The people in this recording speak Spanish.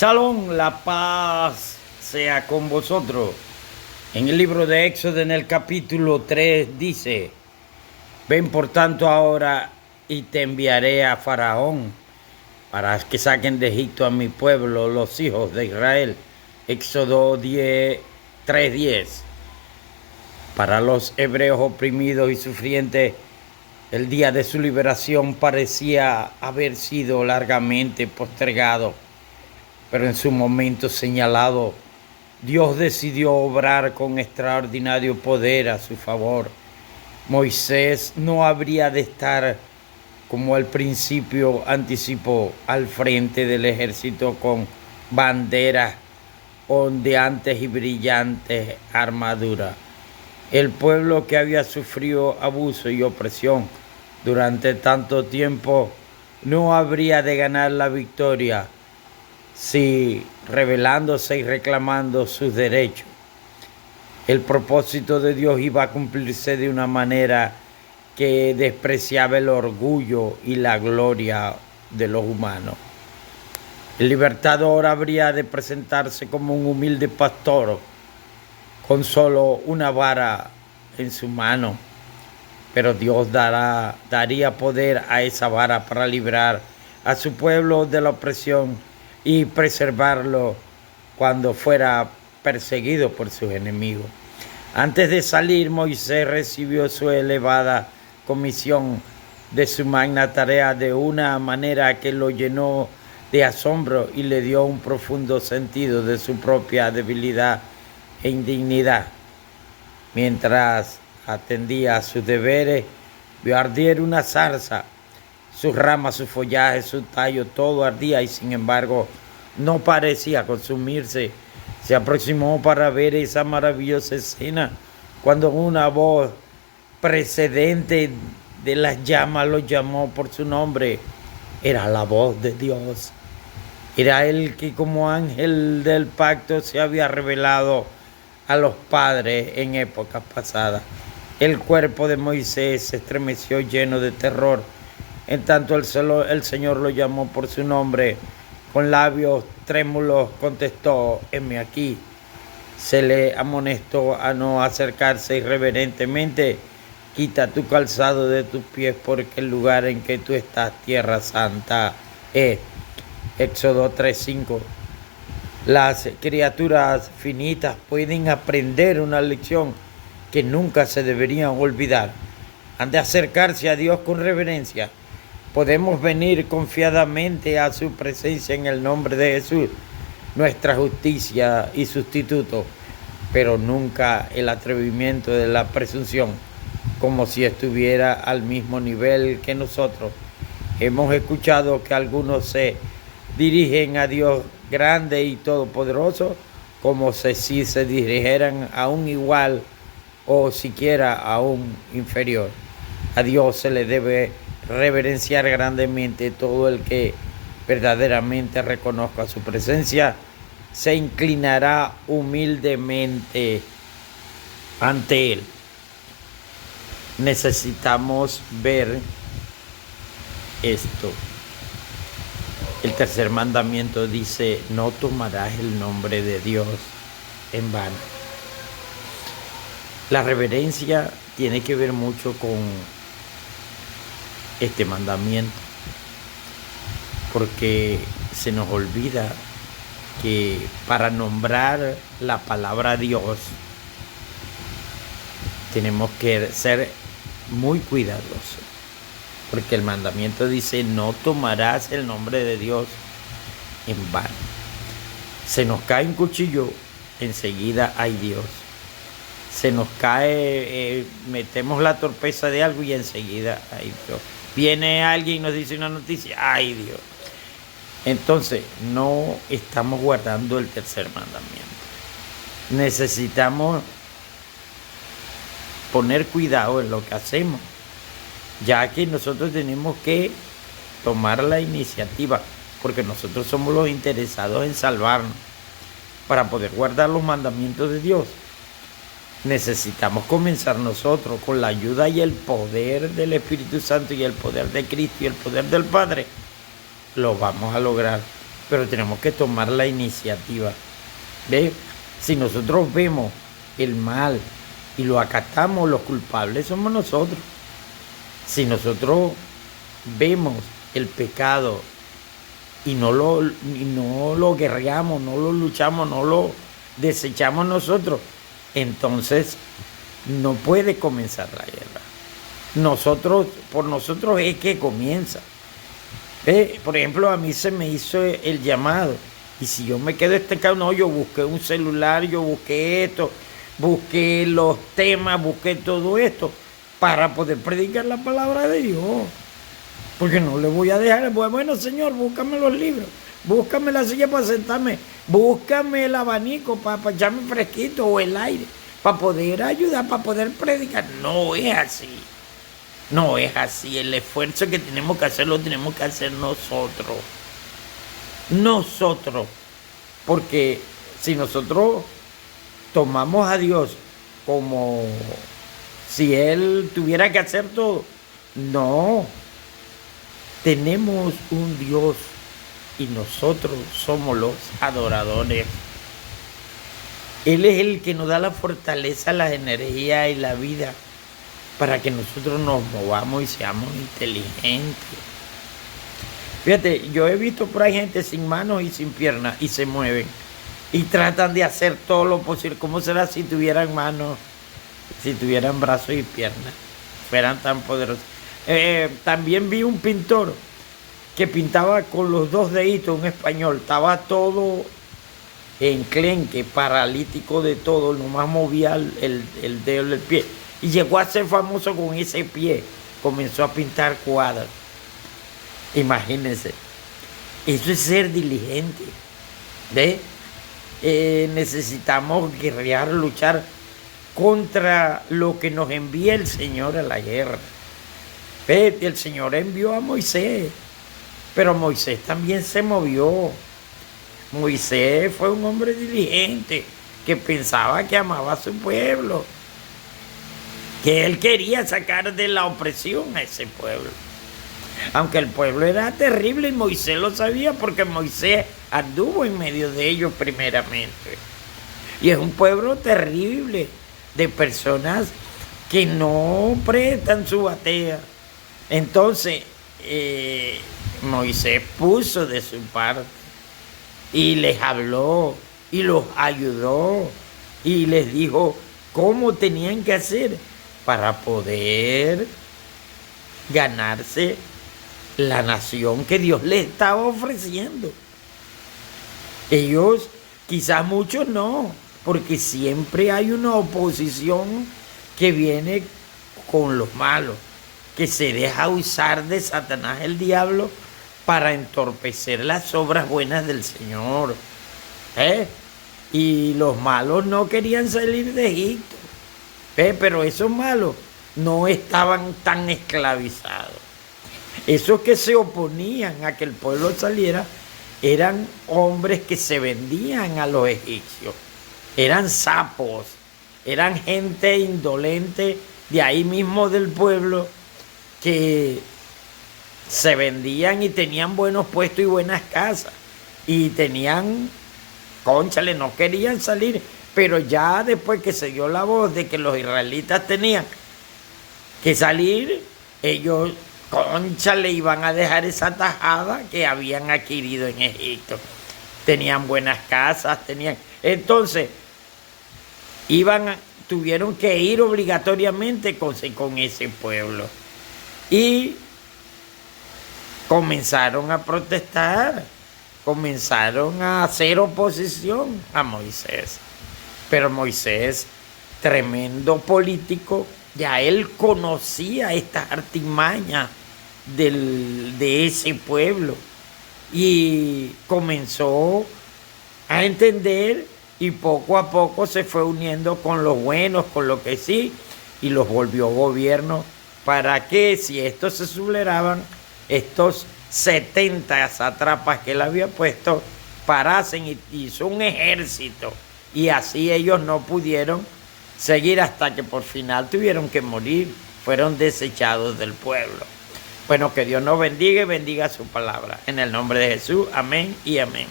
Shalom, la paz sea con vosotros. En el libro de Éxodo, en el capítulo 3, dice: Ven por tanto ahora y te enviaré a Faraón para que saquen de Egipto a mi pueblo, los hijos de Israel. Éxodo 3:10. Para los hebreos oprimidos y sufrientes, el día de su liberación parecía haber sido largamente postergado, pero en su momento señalado, Dios decidió obrar con extraordinario poder a su favor. Moisés no habría de estar, como al principio anticipó, al frente del ejército con banderas ondeantes y brillantes armaduras. El pueblo que había sufrido abuso y opresión durante tanto tiempo no habría de ganar la victoria si rebelándose y reclamando sus derechos. El propósito de Dios iba a cumplirse de una manera que despreciaba el orgullo y la gloria de los humanos. El libertador habría de presentarse como un humilde pastor con solo una vara en su mano, pero Dios daría poder a esa vara para librar a su pueblo de la opresión y preservarlo cuando fuera perseguido por sus enemigos. Antes de salir, Moisés recibió su elevada comisión de su magna tarea de una manera que lo llenó de asombro y le dio un profundo sentido de su propia debilidad e indignidad. Mientras atendía a sus deberes, vio arder una zarza. Sus ramas, su follaje, su tallo, todo ardía y sin embargo no parecía consumirse. Se aproximó para ver esa maravillosa escena cuando una voz precedente de las llamas lo llamó por su nombre. Era la voz de Dios. Era él que como ángel del pacto se había revelado a los padres en épocas pasadas. El cuerpo de Moisés se estremeció lleno de terror. En tanto el Señor lo llamó por su nombre. Con labios trémulos contestó: heme aquí. Se le amonestó a no acercarse irreverentemente. Quita tu calzado de tus pies, porque el lugar en que tú estás, tierra santa es. Éxodo 3:5. Las criaturas finitas pueden aprender una lección que nunca se deberían olvidar. Han de acercarse a Dios con reverencia. Podemos venir confiadamente a su presencia en el nombre de Jesús, nuestra justicia y sustituto, pero nunca el atrevimiento de la presunción, como si estuviera al mismo nivel que nosotros. Hemos escuchado que algunos se dirigen a Dios grande y todopoderoso como si se dirigieran a un igual o siquiera a un inferior. A Dios se le debe reverenciar grandemente. Todo el que verdaderamente reconozca su presencia se inclinará humildemente ante Él. Necesitamos ver esto. El tercer mandamiento dice: no tomarás el nombre de Dios en vano. La reverencia tiene que ver mucho con este mandamiento, porque se nos olvida que para nombrar la palabra Dios tenemos que ser muy cuidadosos, porque el mandamiento dice: no tomarás el nombre de Dios en vano. Se nos cae un cuchillo, enseguida hay Dios. Se nos cae, metemos la torpeza de algo y enseguida hay Dios. Viene alguien y nos dice una noticia, ¡ay Dios! Entonces, no estamos guardando el tercer mandamiento. Necesitamos poner cuidado en lo que hacemos, ya que nosotros tenemos que tomar la iniciativa, porque nosotros somos los interesados en salvarnos. Para poder guardar los mandamientos de Dios, necesitamos comenzar nosotros con la ayuda y el poder del Espíritu Santo y el poder de Cristo y el poder del Padre. Lo vamos a lograr. pero tenemos que tomar la iniciativa. ¿Ve? Si nosotros vemos el mal y lo acatamos, los culpables somos nosotros. Si nosotros vemos el pecado y no lo guerreamos, no lo luchamos, no lo desechamos nosotros, entonces no puede comenzar la guerra. Por nosotros es que comienza. Por ejemplo, a mí se me hizo el llamado. Y si yo me quedo estancado, no, yo busqué un celular, yo busqué esto, busqué los temas, busqué todo esto para poder predicar la palabra de Dios. Porque no le voy a dejar, bueno, Señor, búscame los libros, búscame la silla para sentarme, búscame el abanico para echarme fresquito o el aire, para poder ayudar, para poder predicar. No es así. No es así. El esfuerzo que tenemos que hacer lo tenemos que hacer nosotros. Nosotros. Porque si nosotros tomamos a Dios como si Él tuviera que hacer todo, no. Tenemos un Dios y nosotros somos los adoradores. Él es el que nos da la fortaleza, la energía y la vida para que nosotros nos movamos y seamos inteligentes. Fíjate, yo he visto por ahí gente sin manos y sin piernas y se mueven y tratan de hacer todo lo posible. ¿Cómo será si tuvieran manos, si tuvieran brazos y piernas? Fueran tan poderosos. También vi un pintor que pintaba con los dos deditos, un español. Estaba todo enclenque, paralítico de todo, nomás movía el dedo del pie. Y llegó a ser famoso con ese pie. Comenzó a pintar cuadros. Imagínense. Eso es ser diligente. ¿Ve? Necesitamos guerrear, luchar contra lo que nos envía el Señor a la guerra. ¿Ve? El Señor envió a Moisés. Pero Moisés también se movió. Moisés fue un hombre diligente que pensaba que amaba a su pueblo, que él quería sacar de la opresión a ese pueblo. Aunque el pueblo era terrible y Moisés lo sabía porque Moisés anduvo en medio de ellos primeramente. Y es un pueblo terrible de personas que no prestan su batea. Entonces, Moisés puso de su parte y les habló y los ayudó y les dijo cómo tenían que hacer para poder ganarse la nación que Dios les estaba ofreciendo. Ellos, quizás muchos no, porque siempre hay una oposición que viene con los malos, que se deja usar de Satanás el diablo para entorpecer las obras buenas del Señor. Y los malos no querían salir de Egipto. Pero esos malos no estaban tan esclavizados. Esos que se oponían a que el pueblo saliera eran hombres que se vendían a los egipcios. Eran sapos, eran gente indolente de ahí mismo del pueblo que se vendían y tenían buenos puestos y buenas casas. Y tenían, cónchale, no querían salir. Pero ya después que se dio la voz de que los israelitas tenían que salir, ellos, cónchale, iban a dejar esa tajada que habían adquirido en Egipto. Tenían buenas casas, tenían... Entonces, tuvieron que ir obligatoriamente con ese pueblo. Y comenzaron a protestar, comenzaron a hacer oposición a Moisés. Pero Moisés, tremendo político, ya él conocía estas artimañas de ese pueblo y comenzó a entender y poco a poco se fue uniendo con los buenos, con lo que sí, y los volvió gobierno para que si estos se sublevaban, estos 70 sátrapas que él había puesto parasen y hizo un ejército. Y así ellos no pudieron seguir hasta que por final tuvieron que morir, fueron desechados del pueblo. Bueno, que Dios nos bendiga y bendiga su palabra. En el nombre de Jesús, amén y amén.